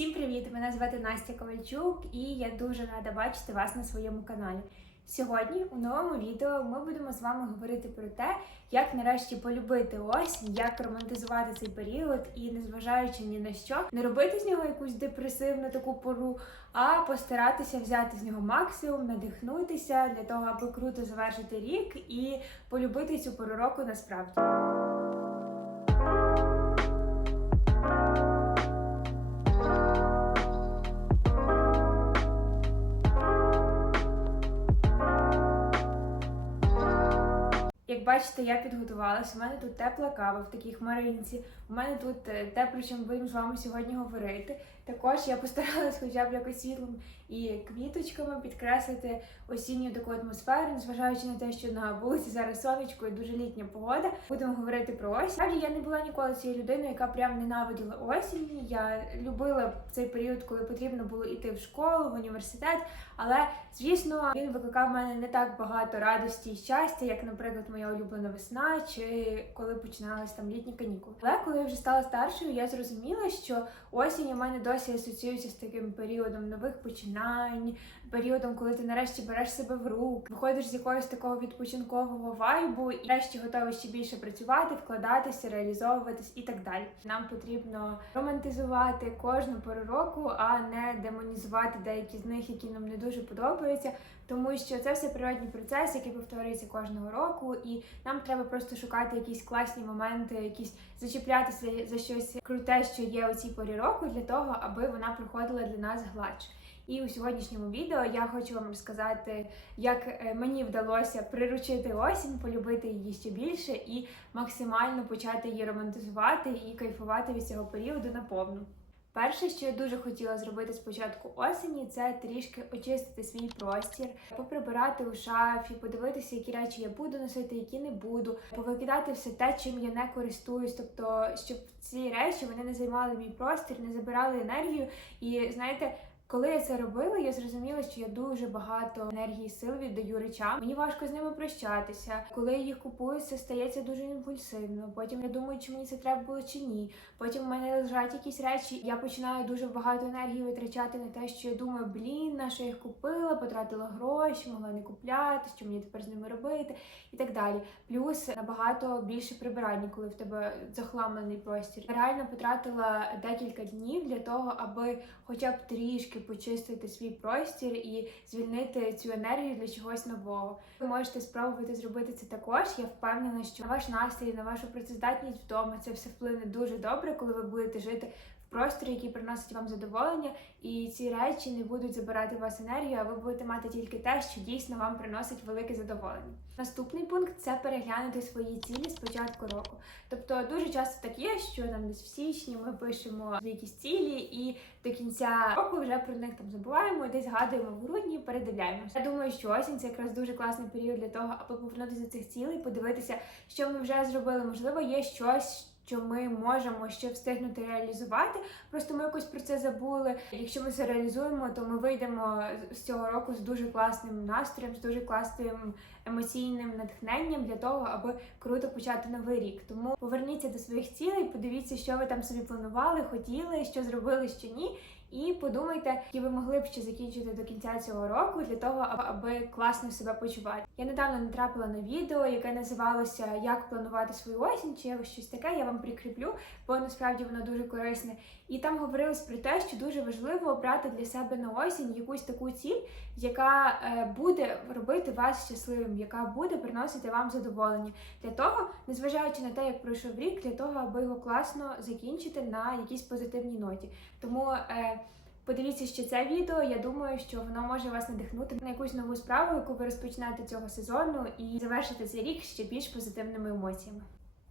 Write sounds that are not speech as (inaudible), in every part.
Всім привіт! Мене звати Настя Ковальчук, і я дуже рада бачити вас на своєму каналі. Сьогодні у новому відео ми будемо з вами говорити про те, як нарешті полюбити осінь, як романтизувати цей період і, незважаючи ні на що, не робити з нього якусь депресивну таку пору, а постаратися взяти з нього максимум, надихнутися для того, аби круто завершити рік і полюбити цю пору року насправді. Бачите, я підготувалася. У мене тут тепла кава в такій хмаринці. У мене тут е, те, про чим будемо з вами сьогодні говорити. Також я постаралась хоча б якось світлом і квіточками підкреслити осінню таку атмосферу, незважаючи на те, що на вулиці зараз сонечко і дуже літня погода. Будемо говорити про осінь. Справді я не була ніколи цією людиною, яка прям ненавиділа осінь. Я любила цей період, коли потрібно було йти в школу, в університет. Але звісно, він викликав в мене не так багато радості і щастя, як, наприклад, моя улюблена весна, чи коли починалися там літні канікули. Але коли я вже стала старшою, я зрозуміла, що осінь у мене досі асоціюється з таким періодом нових починань, періодом, коли ти нарешті береш себе в рук, виходиш з якогось такого відпочинкового вайбу і нарешті готовий ще більше працювати, вкладатися, реалізовуватись і так далі. Нам потрібно романтизувати кожну пору року, а не демонізувати деякі з них, які нам не дуже подобаються. Тому що це все природній процес, який повторюється кожного року, і нам треба просто шукати якісь класні моменти, якісь зачіплятися за щось круте, що є у цій порі року, для того, аби вона проходила для нас гладше. І у сьогоднішньому відео я хочу вам розказати, як е, мені вдалося приручити осінь, полюбити її ще більше і максимально почати її романтизувати і кайфувати від цього періоду наповну. Перше, що я дуже хотіла зробити спочатку осені, це трішки очистити свій простір, поприбирати у шафі, подивитися, які речі я буду носити, які не буду, повикидати все те, чим я не користуюсь. Тобто, щоб ці речі вони не займали мій простір, не забирали енергію. І знаєте, коли я це робила, я зрозуміла, що я дуже багато енергії і сил віддаю речам. Мені важко з ними прощатися. Коли я їх купую, це стається дуже імпульсивно. Потім я думаю, чи мені це треба було чи ні. Потім в мене лежать якісь речі. Я починаю дуже багато енергії витрачати на те, що я думаю, блін, на що я їх купила, потратила гроші, могла не купляти, що мені тепер з ними робити, і так далі. Плюс набагато більше прибирання, коли в тебе захламлений простір. Реально потратила декілька днів для того, аби хоча б трішки почистити свій простір і звільнити цю енергію для чогось нового. Ви можете спробувати зробити це також. Я впевнена, що на ваш настрій, на вашу працездатність вдома це все вплине дуже добре, коли ви будете жити просторі, який приносить вам задоволення, і ці речі не будуть забирати у вас енергію, а ви будете мати тільки те, що дійсно вам приносить велике задоволення. Наступний пункт це переглянути свої цілі з початку року. Тобто дуже часто так є, що там десь в січні ми пишемо якісь цілі, і до кінця року вже про них там забуваємо, десь згадуємо в грудні, передивляємося. Я думаю, що осінь це якраз дуже класний період для того, аби повернутися до цих цілей, подивитися, що ми вже зробили. Можливо, є щось. Що ми можемо ще встигнути реалізувати, просто ми якось про це забули. Якщо ми це реалізуємо, то ми вийдемо з цього року з дуже класним настроєм, з дуже класним емоційним натхненням для того, аби круто почати новий рік. Тому поверніться до своїх цілей, подивіться, що ви там собі планували, хотіли, що зробили, що ні. І подумайте, які ви могли б ще закінчити до кінця цього року для того, аби класно себе почувати. Я недавно натрапила на відео, яке називалося Як планувати свою осінь, чи щось таке. Я вам прикріплю, бо насправді воно дуже корисне. І там говорилось про те, що дуже важливо обрати для себе на осінь якусь таку ціль, яка е, буде робити вас щасливим, яка буде приносити вам задоволення. Для того, незважаючи на те, як пройшов рік, для того, аби його класно закінчити на якійсь позитивній ноті. Тому. Е, Подивіться ще це відео. Я думаю, що воно може вас надихнути на якусь нову справу, яку ви розпочнете цього сезону, і завершити цей рік ще більш позитивними емоціями.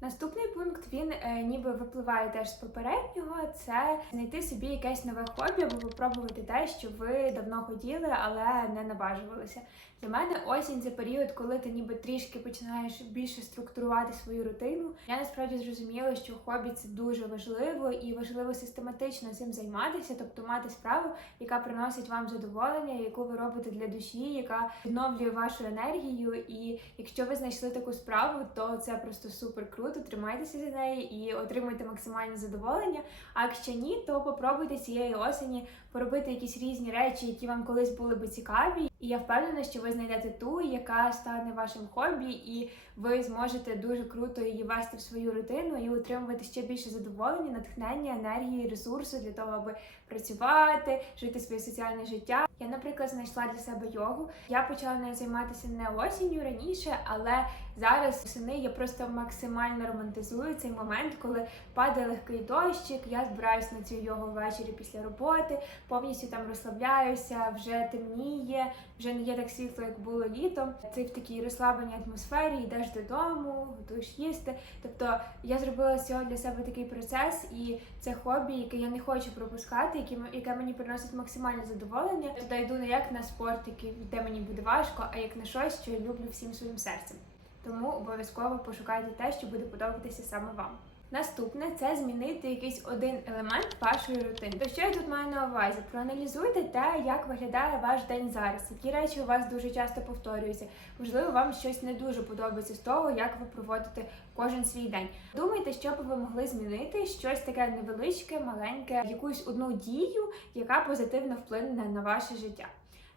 Наступний пункт він е, ніби випливає теж з попереднього. Це знайти собі якесь нове хобі або попробувати те, що ви давно хотіли, але не наважувалися. Для мене осінь це період, коли ти ніби трішки починаєш більше структурувати свою рутину. Я насправді зрозуміла, що хобі це дуже важливо і важливо систематично цим займатися, тобто мати справу, яка приносить вам задоволення, яку ви робите для душі, яка відновлює вашу енергію. І якщо ви знайшли таку справу, то це просто супер круто круто, тримайтеся за неї і отримуйте максимальне задоволення. А якщо ні, то попробуйте цієї осені поробити якісь різні речі, які вам колись були би цікаві. І я впевнена, що ви знайдете ту, яка стане вашим хобі, і ви зможете дуже круто її вести в свою рутину і отримувати ще більше задоволення, натхнення, енергії, ресурсу для того, аби працювати, жити своє соціальне життя. Я, наприклад, знайшла для себе йогу. Я почала нею займатися не осінню раніше, але зараз восени я просто максимально романтизую цей момент, коли падає легкий дощик. Я збираюсь на цю йогу ввечері після роботи, повністю там розслабляюся, вже темніє, вже не є так світло, як було літом. Ти в такій розслабленій атмосфері, йдеш додому, готуєш їсти. Тобто я зробила з цього для себе такий процес, і це хобі, яке я не хочу пропускати, яке, мені приносить максимальне задоволення. Туди йду не як на спорт, який де мені буде важко, а як на щось, що я люблю всім своїм серцем. Тому обов'язково пошукайте те, що буде подобатися саме вам. Наступне це змінити якийсь один елемент вашої рутини. То що я тут маю на увазі? Проаналізуйте те, як виглядає ваш день зараз, які речі у вас дуже часто повторюються. Можливо, вам щось не дуже подобається з того, як ви проводите кожен свій день. Думайте, що би ви могли змінити, щось таке невеличке, маленьке, якусь одну дію, яка позитивно вплине на ваше життя.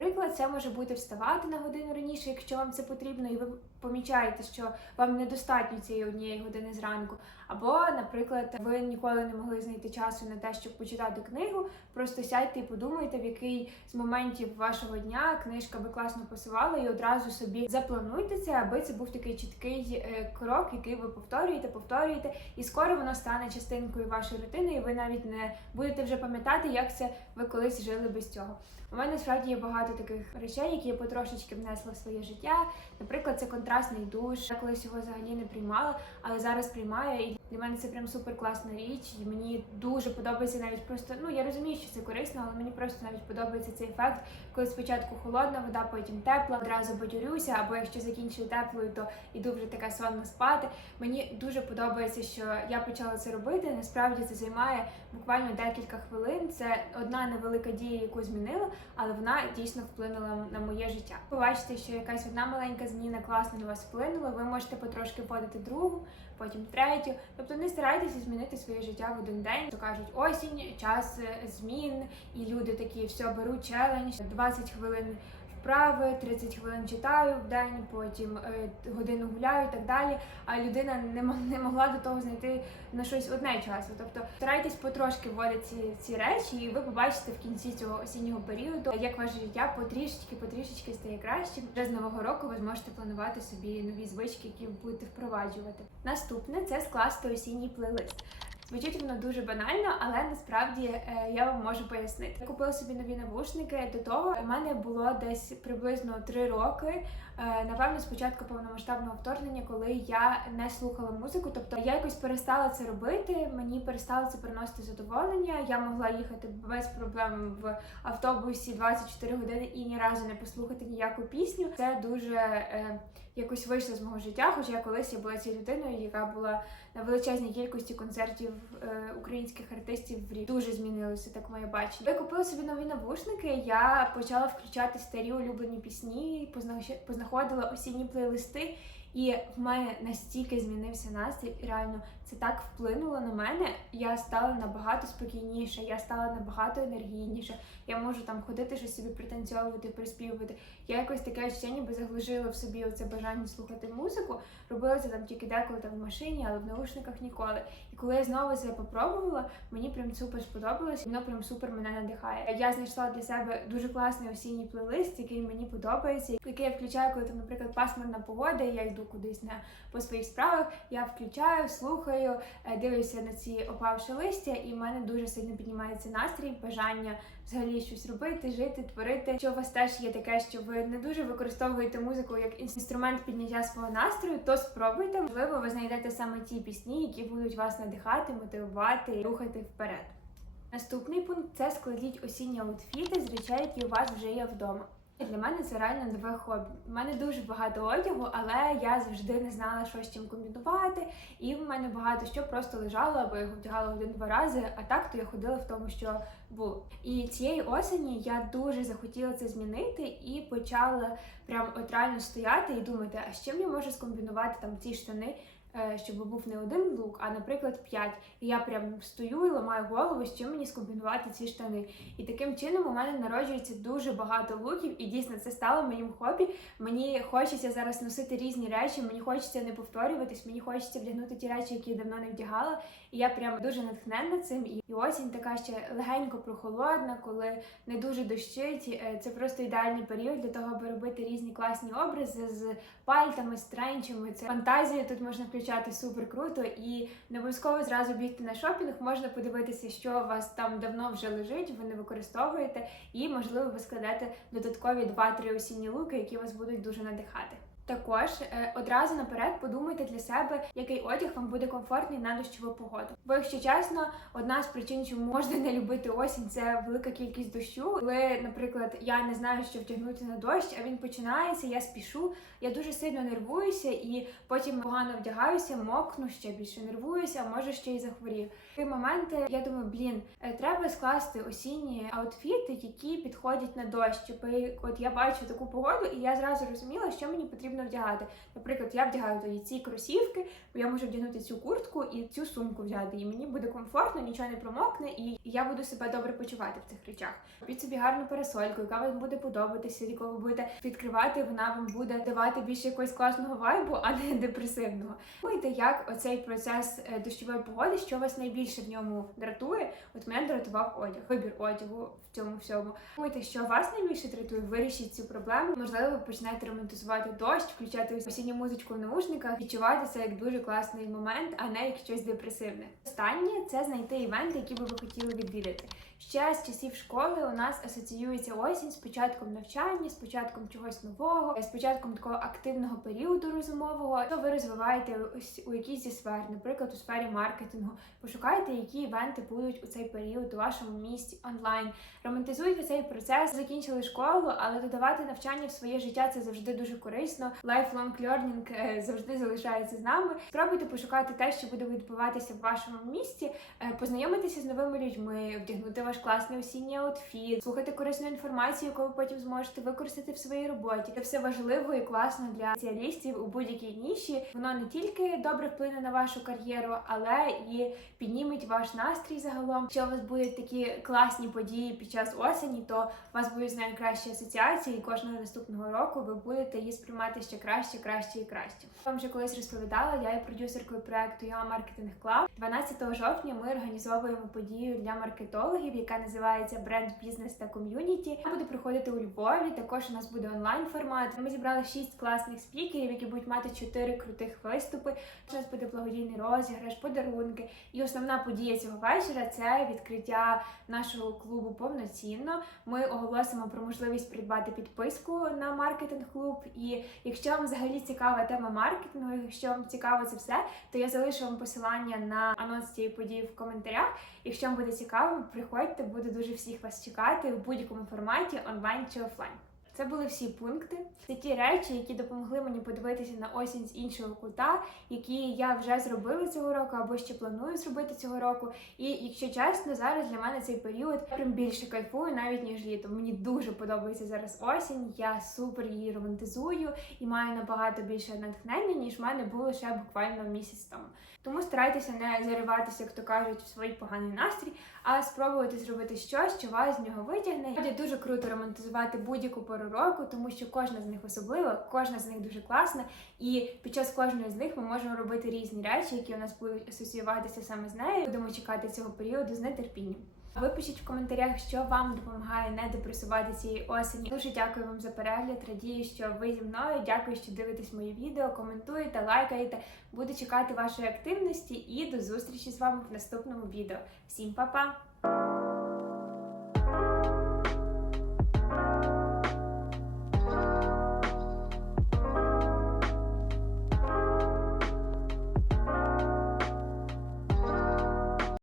Наприклад, це може бути вставати на годину раніше, якщо вам це потрібно, і ви помічаєте, що вам недостатньо цієї однієї години зранку. Або, наприклад, ви ніколи не могли знайти часу на те, щоб почитати книгу. Просто сядьте і подумайте, в який з моментів вашого дня книжка би класно пасувала, і одразу собі заплануйте це, аби це був такий чіткий е, крок, який ви повторюєте, повторюєте, і скоро воно стане частинкою вашої рутини, і ви навіть не будете вже пам'ятати, як це ви колись жили без цього. У мене справді є багато таких речей, які я потрошечки внесла в своє життя. Наприклад, це контрастний душ. Я колись його взагалі не приймала, але зараз приймаю. І для мене це прям супер класна річ. І мені дуже подобається навіть просто. Ну я розумію, що це корисно, але мені просто навіть подобається цей ефект, коли спочатку холодна вода, потім тепла, одразу бадьорюся, або якщо закінчую теплою, то іду вже така сонна спати. Мені дуже подобається, що я почала це робити. Насправді це займає буквально декілька хвилин. Це одна невелика дія, яку змінила, але вона дійсно вплинула на моє життя. Побачите, що якась одна маленька зміна класно на вас вплинула. Ви можете потрошки вводити другу, потім третю. Тобто не старайтеся змінити своє життя в один день. То кажуть, осінь, час е, змін, і люди такі все беруть челендж, 20 хвилин вправи, 30 хвилин читаю в день, потім е, годину гуляю і так далі. А людина не, мо- не могла до того знайти на щось одне часу. Тобто старайтесь потрошки вводити ці, ці речі, і ви побачите в кінці цього осіннього періоду, як ваше життя потрішечки, потрішечки стає кращим. Вже з нового року ви зможете планувати собі нові звички, які будете впроваджувати. Наступне це скласти осінній плейлист. Звучить воно дуже банально, але насправді е, я вам можу пояснити. Я купила собі нові навушники. До того у мене було десь приблизно 3 роки. Е, Напевно, спочатку повномасштабного вторгнення, коли я не слухала музику. Тобто я якось перестала це робити. Мені перестало це приносити задоволення. Я могла їхати без проблем в автобусі 24 години і ні разу не послухати ніяку пісню. Це дуже е, якось вийшло з мого життя. Хоча колись я була цією людиною, яка була на величезній кількості концертів е, українських артистів в рік. Дуже змінилося так моє бачення. Я купила собі нові навушники. Я почала включати старі улюблені пісні, позна- познаходила осінні плейлисти. І в мене настільки змінився настрій, і реально це так вплинуло на мене. Я стала набагато спокійніше, я стала набагато енергійніше. Я можу там ходити щось собі пританцьовувати, приспівувати. Я якось таке ще ніби заглушила в собі оце бажання слухати музику. Робила це там тільки деколи там в машині, але в наушниках ніколи. І коли я знову це попробувала, мені прям супер сподобалось, воно прям супер мене надихає. Я знайшла для себе дуже класний осінній плейлист, який мені подобається, який я включаю, коли там, наприклад, пасмурна погода, і я йду кудись на по своїх справах. Я включаю, слухаю, е, дивлюся на ці опавші листя, і в мене дуже сильно піднімається настрій, бажання взагалі щось робити, жити, творити. Якщо у вас теж є таке, що ви не дуже використовуєте музику як інструмент підняття свого настрою, то спробуйте. Можливо, ви знайдете саме ті пісні, які будуть вас надихати, мотивувати і рухати вперед. Наступний пункт це складіть осінні аутфіти з речей, які у вас вже є вдома. Для мене це реально нове хобі. У мене дуже багато одягу, але я завжди не знала, що з чим комбінувати. І в мене багато що просто лежало, або його вдягала один-два рази, а так то я ходила в тому, що було. І цієї осені я дуже захотіла це змінити і почала прям от реально стояти і думати, а з чим я можу скомбінувати там ці штани. Е, щоб був не один лук, а наприклад п'ять. І я прям стою і ламаю голову, з чим мені скомбінувати ці штани. І таким чином у мене народжується дуже багато луків, і дійсно це стало моїм хобі. Мені хочеться зараз носити різні речі, мені хочеться не повторюватись, мені хочеться вдягнути ті речі, які я давно не вдягала. І я прям дуже натхненна цим. І осінь така ще легенько прохолодна, коли не дуже дощить. Е, Це просто ідеальний період для того, аби робити різні класні образи з пальтами, з тренчами. Це фантазію тут можна включати супер круто і не обов'язково зразу бігти на шопінг. Можна подивитися, що у вас там давно вже лежить, ви не використовуєте, і можливо ви складете додаткові 2-3 осінні луки, які вас будуть дуже надихати. Також е, одразу наперед подумайте для себе, який одяг вам буде комфортний на дощову погоду. Бо, якщо чесно, одна з причин, чому можна не любити осінь, це велика кількість дощу. Коли, наприклад, я не знаю, що вдягнути на дощ, а він починається, я спішу, я дуже сильно нервуюся і потім погано вдягаюся, мокну, ще більше нервуюся, а може ще й захворію. В такі моменти я думаю, блін, е, треба скласти осінні аутфіти, які підходять на дощ. От я бачу таку погоду, і я зразу розуміла, що мені потрібно вдягати. Наприклад, я вдягаю тоді ці кросівки, бо я можу вдягнути цю куртку і цю сумку взяти. І мені буде комфортно, нічого не промокне, і я буду себе добре почувати в цих речах. Купіть собі гарну парасольку, яка вам буде подобатися, яку ви будете відкривати, вона вам буде давати більше якогось класного вайбу, а не (laughs) депресивного. Думайте, як оцей процес е, дощової погоди, що вас найбільше в ньому дратує. От мене дратував одяг, вибір одягу в цьому всьому. Думайте, що вас найбільше дратує, вирішіть цю проблему. Можливо, ви починаєте романтизувати дощ, включати осінню музичку в наушниках, відчувати це як дуже класний момент, а не як щось депресивне. Останнє це знайти івенти, які би ви хотіли відвідати. Ще з часів школи у нас асоціюється осінь з початком навчання, з початком чогось нового, з початком такого активного періоду розумового. То ви розвиваєте у якійсь зі сфер, наприклад, у сфері маркетингу. Пошукайте, які івенти будуть у цей період у вашому місті онлайн. Романтизуйте цей процес. Закінчили школу, але додавати навчання в своє життя це завжди дуже корисно. Lifelong learning е, завжди залишається з нами. Спробуйте пошукати те, що буде відбуватися в вашому місті, познайомитися з новими людьми, вдягнути ваш класний осінній аутфіт, слухати корисну інформацію, яку ви потім зможете використати в своїй роботі. Це все важливо і класно для спеціалістів у будь-якій ніші. Воно не тільки добре вплине на вашу кар'єру, але і підніметь ваш настрій загалом. Якщо у вас будуть такі класні події під час осені, то у вас будуть найкращі асоціації, і кожного наступного року ви будете її сприймати ще краще, краще і краще. Я вам вже колись розповідала, я є продюсеркою проекту Я Маркетинг Клаб. 12 жовтня ми організовуємо подію для маркетологів, яка називається Бренд Бізнес та ком'юніті. Буде проходити у Львові. Також у нас буде онлайн формат. Ми зібрали 6 класних спікерів, які будуть мати 4 крутих виступи. У нас буде благодійний розіграш, подарунки. І основна подія цього вечора це відкриття нашого клубу повноцінно. Ми оголосимо про можливість придбати підписку на маркетинг клуб. І якщо вам взагалі цікава тема маркетингу, якщо вам цікаво це все, то я залишу вам посилання на анонс цієї події в коментарях. Якщо вам буде цікаво, приходьте, буду дуже всіх вас чекати в будь-якому форматі, онлайн чи офлайн. Це були всі пункти. Це ті речі, які допомогли мені подивитися на осінь з іншого кута, які я вже зробила цього року або ще планую зробити цього року. І якщо чесно, зараз для мене цей період прям більше кайфую, навіть ніж літо. Мені дуже подобається зараз осінь. Я супер її романтизую і маю набагато більше натхнення, ніж в мене було ще буквально місяць тому. Тому старайтеся не зариватися, як то кажуть, в свій поганий настрій, а спробувати зробити щось, що вас з нього витягне. Буде дуже круто романтизувати будь-яку року, тому що кожна з них особлива, кожна з них дуже класна, і під час кожної з них ми можемо робити різні речі, які у нас будуть асоціюватися саме з нею. Будемо чекати цього періоду з нетерпінням. Ви пишіть в коментарях, що вам допомагає не депресувати цієї осені. Дуже дякую вам за перегляд. Радію, що ви зі мною. Дякую, що дивитесь мої відео, коментуєте, лайкаєте. Буду чекати вашої активності і до зустрічі з вами в наступному відео. Всім па-па!